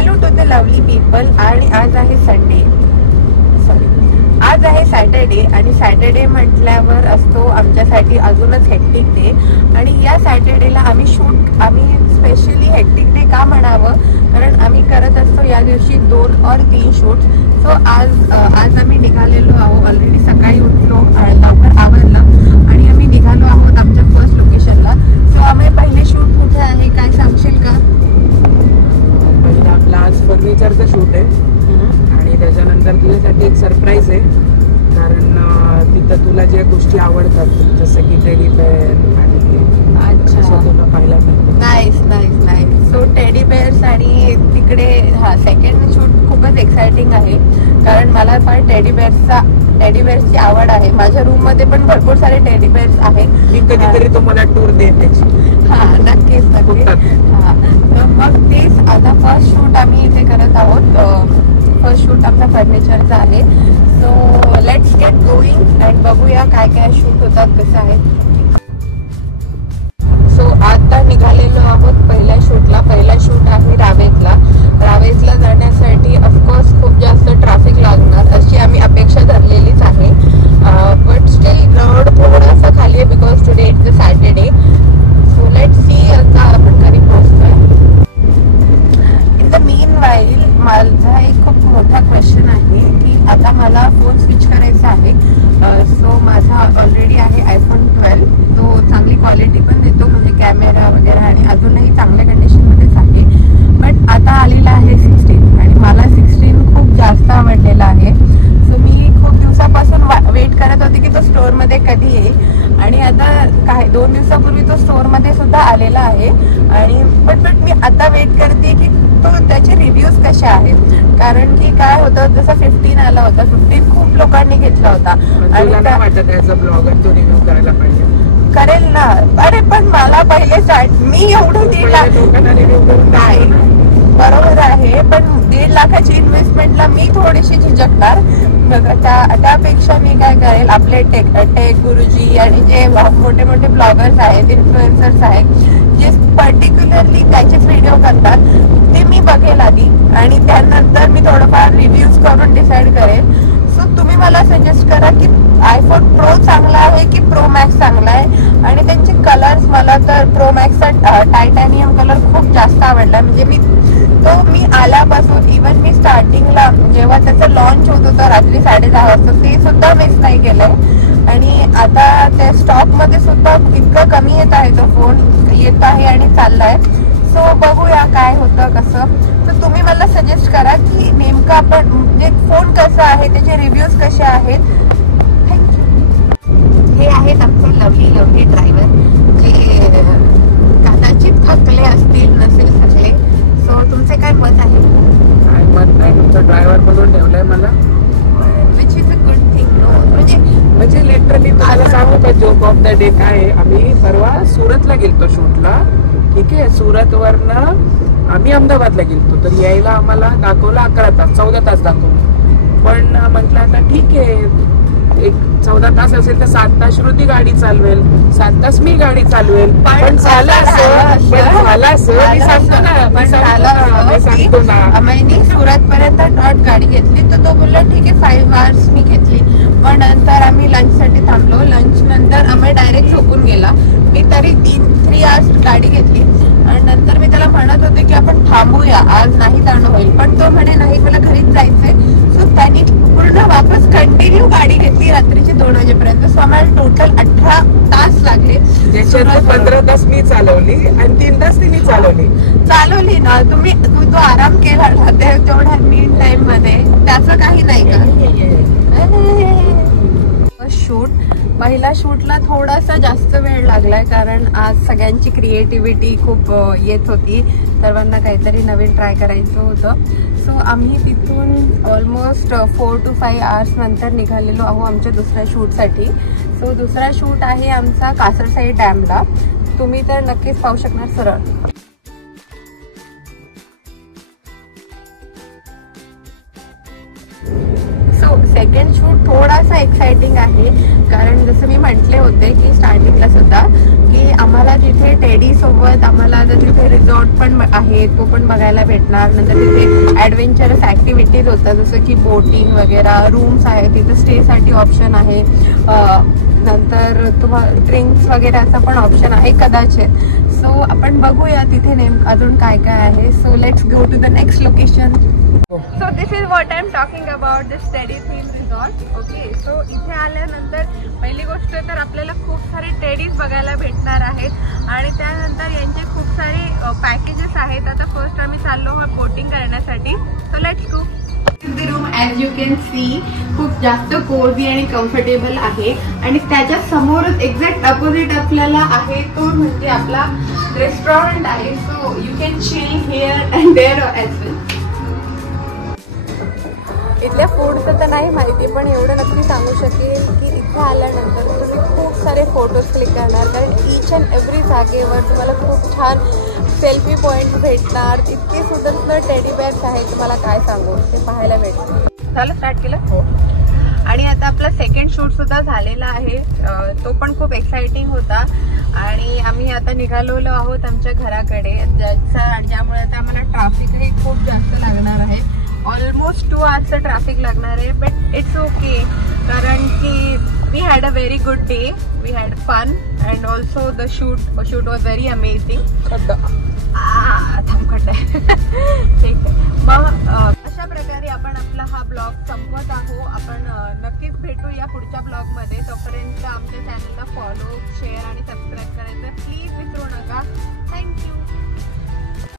Hello to the lovely people. आणि आज आहे संडे, आज आहे सॅटर्डे. आणि सॅटर्डे म्हटल्यावर असतो आमच्यासाठी अजूनच हेक्टिक डे. आणि या सॅटर्डेला आम्ही स्पेशली हेक्टिक डे का म्हणावं, कारण आम्ही करत असतो या दिवशी 2 और 3 शूट. सो आज आम्ही निघालेलो आहोत. ऑलरेडी सकाळी उठलो, लवकर आवरला आणि आम्ही निघालो आहोत आमच्या फर्स्ट लोकेशनला. सो आम्ही पहिले शूट कुठे आहे काय सांगशील का? पहिला आपला आज फर्निचरचं शूट आहे आणि त्याच्यानंतर तुझ्यासाठी एक सरप्राईज आहे. कारण तिथं तुला ज्या गोष्टी आवडतात जसं की टेडी बेअर आणि तुला पाहिला नाईस. सो टेडी बेअर्स आणि तिकडे सेकंड शूट खूपच एक्साइटिंग आहे. कारण मला पण टेडी बेअर्सची आवड आहे. माझ्या रूम मध्ये पण भरपूर सारे टेडी बेअर्स आहेत. मी कधीतरी तुम्हाला टूर देईन त्याची. नक्कीच. मग तेच आता फर्स्ट शूट आम्ही इथे करत आहोत. फर्स्ट शूट आपला फर्निचरचा आहे. So let's get going and बघूया काय काय शूट होतात, कसं आहे. सो आता निघालेलो आहोत पहिल्या शूटला. पहिला शूट आहे रावेतला जाण्यासाठी ऑफकोर्स खूप जास्त ट्रॅफिक लागणार अशी आम्ही अपेक्षा धरलेलीच आहे. बट स्टील रोड थोडासा खाली आहे because today it's the Saturday. So let's see आता आपण कधी पोहोचतोय. इन द मीन वाईल माझा एक खूप मोठा क्वेश्चन आहे की आता मला फोन स्विच करायचा आहे. सो माझा ऑलरेडी आहे iPhone 12. तो चांगली क्वालिटी पण देतो, म्हणजे कॅमेरा वगैरे आणि अजूनही चांगल्या कंडिशनमध्येच आहे. बट आता आलेला आहे 16 आणि मला 16 खूप जास्त आवडलेला आहे. सो मी खूप दिवसापासून वेट करत होते की तो स्टोअरमध्ये कधी येईल आणि आता 2 दिवसापूर्वी तो स्टोअरमध्ये सुद्धा आलेला आहे. आणि बट मी आता वेट करते की त्याचे रिव्ह्यूज कसे आहेत. कारण की काय होतं, जसं 15 आला होता, 15 खूप लोकांनी घेतला होता आणि वाटत ॲज अ ब्लॉगर तो रिव्ह्यू करायला पाहिजे. करेल ना. अरे पण मला पहिले मी एवढं 1.5 लाख नाही, बरोबर आहे. पण 1.5 लाखाची इन्व्हेस्टमेंटला मी थोडीशी झिजकणार. त्यापेक्षा मी काय करेल, आपले टेक गुरुजी आणि जे मोठे मोठे ब्लॉगर्स आहेत, इन्फ्लुएन्सर्स आहेत, जे पर्टिक्युलरली त्याचेच व्हिडिओ करतात, ते मी बघेल आधी आणि त्यानंतर मी थोडंफार रिव्ह्यूज करून डिसाईड करेल. सो तुम्ही मला सजेस्ट करा की iPhone Pro चांगला आहे की Pro Max चांगला आहे. आणि त्यांचे कलर्स, मला तर Pro Maxचा टायटॅनियम कलर खूप जास्त आवडला. म्हणजे मी आल्यापासून इवन मी स्टार्टिंगला जेव्हा त्याचं लॉन्च होत होतं रात्री 10:30 वाजता, ते सुद्धा मिस नाही केलंय. आणि आता त्या स्टॉकमध्ये सुद्धा इतकं कमी येत आहे, तो फोन येत आहे आणि चाललाय. सो बघूया काय होतं कसं. तर तुम्ही मला सजेस्ट करा की नेमकं आपण म्हणजे फोन कसा आहे, त्याचे रिव्ह्यूज कसे आहेत. थँक्यू. हे आहेत आमचे लवली ड्रायव्हर, जे कदाचित थकले असतील, नसेल थकले. सो तुमचे काय मत आहे? काय मत नाही, तुमचा ड्रायव्हर बनवून ठेवलाय मला, which is a good thing. म्हणजे लिटरली तुम्हाला सांगू का जोक ऑफ द डे काय आहे. आम्ही परवा सुरतला गेलतो शूटला, ठीक आहे. सुरतवरनं आम्ही अहमदाबादला गेलतो, तर यायला आम्हाला दाखवलं 11 तास, 14 तास दाखवलं. पण म्हटलं आता ठीक आहे, एक 14 तास असेल तर 7 तास श्रुती गाडी चालवेल, 7 तास मी गाडी चालवेल. पण झालं असं मी सांगतो ना. आम्ही सुरत पर्यंत डॉट गाडी घेतली, तर तो बोलला ठीक आहे 5 आवर्स मी घेतली. पण नंतर आम्ही लंच साठी थांबलो. लंच नंतर आम्ही डायरेक्ट झोपून गेला. मी तरी 3 आवर्स गाडी घेतली आणि नंतर मी त्याला म्हणत होते की आपण थांबूया, आज नाही जाणं होईल. पण तो म्हणे नाही, मला घरीच जायचंय. सो त्यांनी पूर्ण वापस कंटिन्यू गाडी घेतली रात्रीचे 2 वाजेपर्यंत. सो आम्हाला टोटल 18 तास लागले. ज्याच्यात 15 तास मी चालवली आणि 3 तास तिने चालवली ना. तू आराम केला ना तेवढ्या मीन टाइम मध्ये, त्याचं काही नाही का. शूट पहिल्या शूटला थोडासा जास्त वेळ लागलाय, कारण आज सगळ्यांची क्रिएटिव्हिटी खूप येत होती. सर्वांना काहीतरी नवीन ट्राय करायचं होतं. सो आम्ही तिथून ऑलमोस्ट 4 to 5 आवर्स नंतर निघालेलो आहोत आमच्या दुसऱ्या शूटसाठी. सो दुसरा शूट आहे आमचा कासरसाई डॅमला. तुम्ही तर नक्कीच पाहू शकणार सरळ. सेकंड शूट थोडासा एक्साइटिंग आहे, कारण जसं मी म्हटले होते की स्टार्टिंगला सुद्धा की आम्हाला तिथे टेडी सोबत आम्हाला आता तिथे रिसॉर्ट पण आहे, तो पण बघायला भेटणार. नंतर तिथे ॲडव्हेंचरस ॲक्टिव्हिटीज होतात, जसं की बोटिंग वगैरे, रूम्स आहेत तिथे, स्टेसाठी ऑप्शन आहे, नंतर तुम्हाला ड्रिंक्स वगैरेचा पण ऑप्शन आहे कदाचित. सो आपण बघूया तिथे अजून काय काय आहे. So let's go to the next location. So this is what I am talking about this teddy theme resort. Okay, so इथे आल्यानंतर पहिली गोष्ट तर आपल्याला खूप सारे टेडीज बघायला भेटणार आहेत आणि त्यानंतर यांचे खूप सारे पॅकेजेस आहेत. आता फर्स्ट आम्ही चाललो आहोत बोटिंग करण्यासाठी. So let's go. The room as you can see खूप जास्त कोझी आणि कम्फर्टेबल आहे आणि त्याच्या समोरच एक्झॅक्ट अपोजिट आपल्याला आहे तो म्हणजे आपला रेस्टॉरंट आहे. So you can chill here and there as well. इथल्या फूडचं तर नाही माहिती, पण एवढं नक्की सांगू शकेल की इथे आल्यानंतर तुम्ही खूप सारे फोटोज क्लिक करणार, कारण ईच अँड एव्हरी जागेवर तुम्हाला खूप छान सेल्फी पॉईंट भेटणार. इतके सुंदर सुंदर टेडी बॅग्स आहेत, तुम्हाला काय सांगू, ते पाहायला भेटणार. झालं, स्टार्ट केलं हो. आणि आता आपला सेकंड शूट सुद्धा झालेला आहे, तो पण खूप एक्साइटिंग होता. आणि आम्ही आता निघालेलो आहोत आमच्या घराकडे, ज्यामुळे आता आम्हाला ट्रॅफिकही खूप जास्त लागणार आहे. ऑलमोस्ट 2 आवर्सचं ट्रॅफिक लागणार आहे, बट इट्स ओके, कारण की we had a very good day, we had fun and also the shoot was very amazing. थांबखड्डा ठीक आहे. मग अशा प्रकारे आपण आपला हा ब्लॉग संपवत आहोत. आपण नक्कीच भेटू या पुढच्या ब्लॉगमध्ये. तोपर्यंत आमच्या चॅनलला फॉलो, शेअर आणि सबस्क्राईब करायचं प्लीज विसरू नका. थँक्यू.